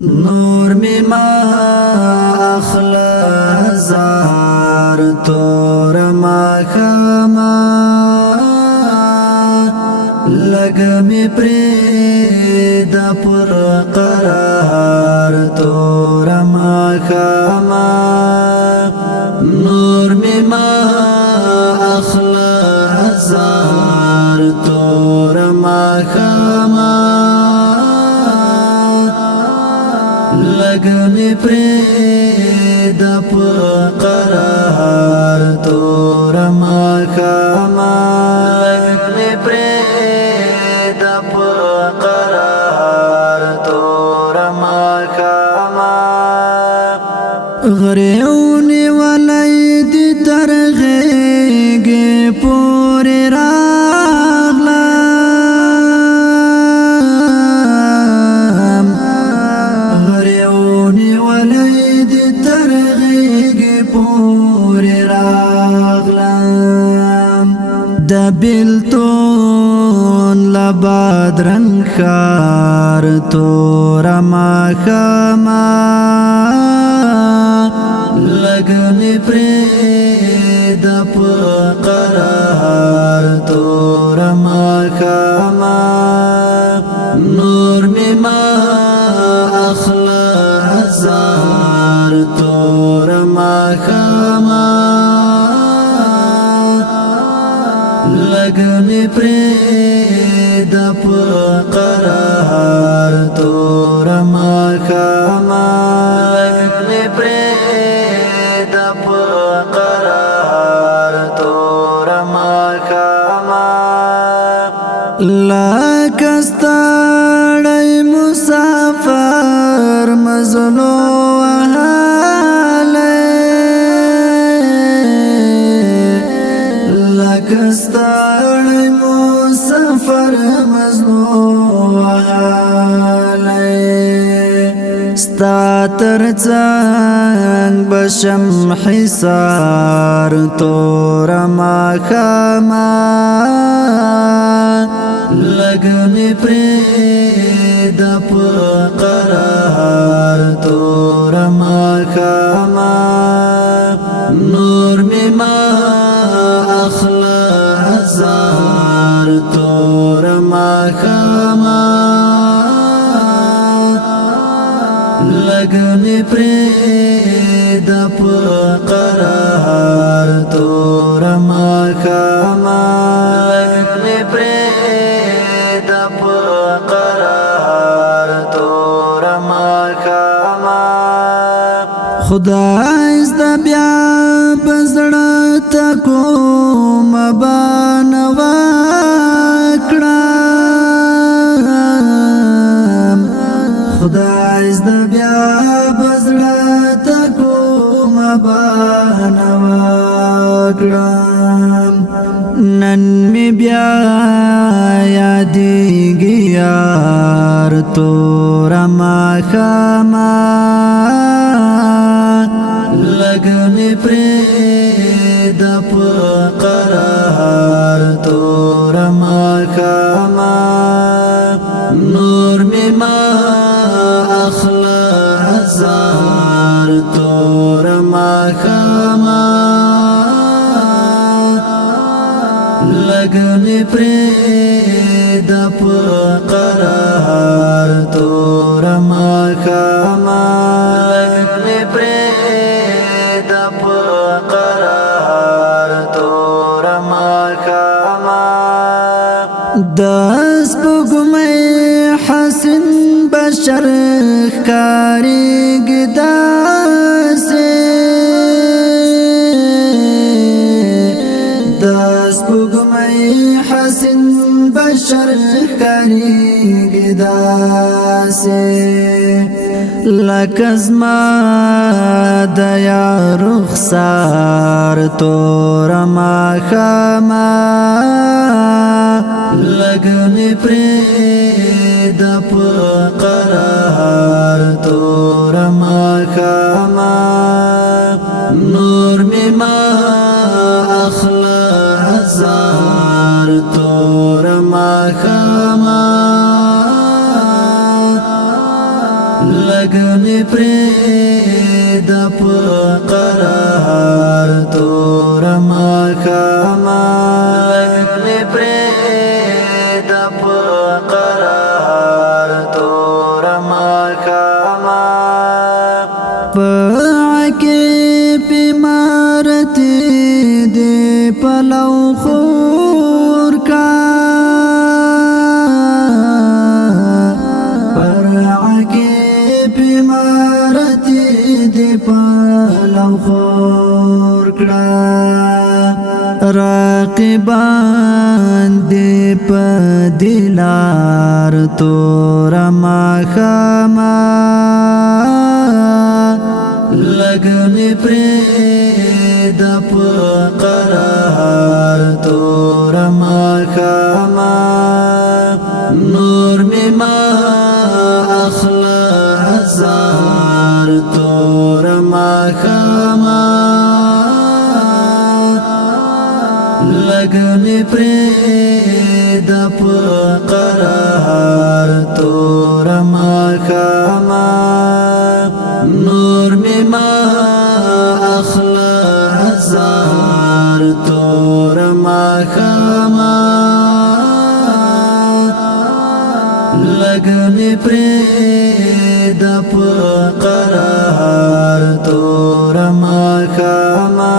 نور می ما اخلا زار تور ما خما لگ می پرید پر قرار تور ما خما نور می ما اخلا زار تور ما خما لگمی پرید پا قرار تور ما خما لگمی پرید پا قرار تور ما خما غریونی ولی دی ترغیگی پوری بلتون لبادرن خار تور ما خما لگمی پرید پا قرار تور ما خما نور می ما اخلا هزار تور ما خما لگمی پرید پا قرار تور ما خما لگمی پرید پا قرار تور ما خما لکستاڑی مسافر مزلو کستاڑی مسافر مزنو علی ستا ترڅنګ بشم حصار تور ما خما لگمی پرید پا قرار تور ما خما نور می ما اخلا هزار تور ما خما لگمی پرید پا قرار تور ما خما لگمی پرید پا قرار تور ما خما خدای زده بیا بزړه تکو مبان وکړم خدای زده بیا بزړه تکو مبان وکړم نن می بیا یادېږي یار تور ما خما لگمی پرید پا قرار تور ما خما نور می ما اخلا هزار تور ما خما لگمی پرید پا قرار تور ما خما لگمی پرید پا قرار تور ما خما دس بگمی حسن بشر کاری گداسی دس بگمی حسن بشر کاری گداسی لکزما دیا رخسار تور ما خما لگمی پرید پا قرار تور ما خما نور می ما اخلا هزار تور ما خما لگمی پرید پا قرار تور مخاما لگمی پرید پا قرار تور مخاما پاکی پیمارتی دی پلو خور کا پلو خور کړه راقبان دې په دلار تور مخاما لګمې پرې د په قرار تور مخاما نور می ما اخلا هزار تور مخاما لگمی پرید پا قرار تور مخاما نور می ما اخلا هزار تور مخاما لگمی پرید پا قرار تور مخاما